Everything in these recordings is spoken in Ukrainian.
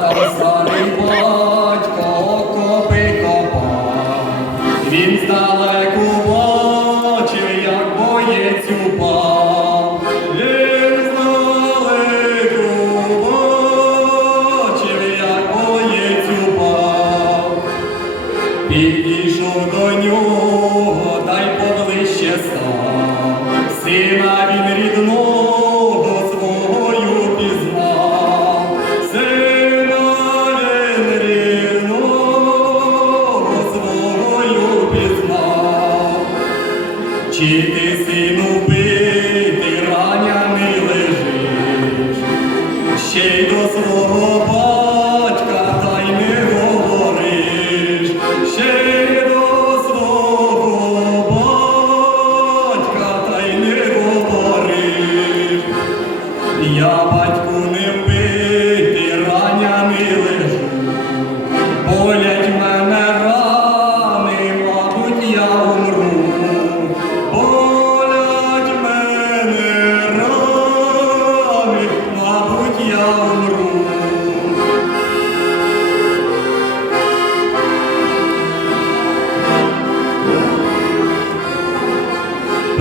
А старий батько окопи копав, він здалеку бачив, як боєць упав. Він як боєць. Підійшов до нього, та й поближче став. Сина він рідного сину битий, раняний лежиш? Ще й до свого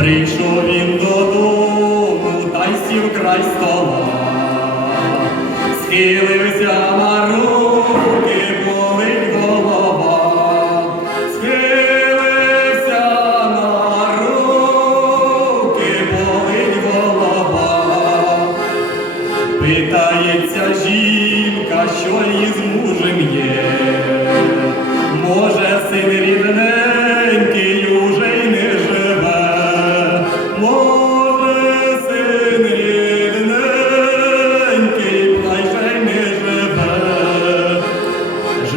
Прийшов він додому та й сів край стола, схилився на руки, болить голова, схилився на руки, болить голова. Питається жінка, що із мужем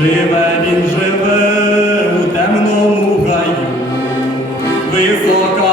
Живе він живе у темному гаю, висока.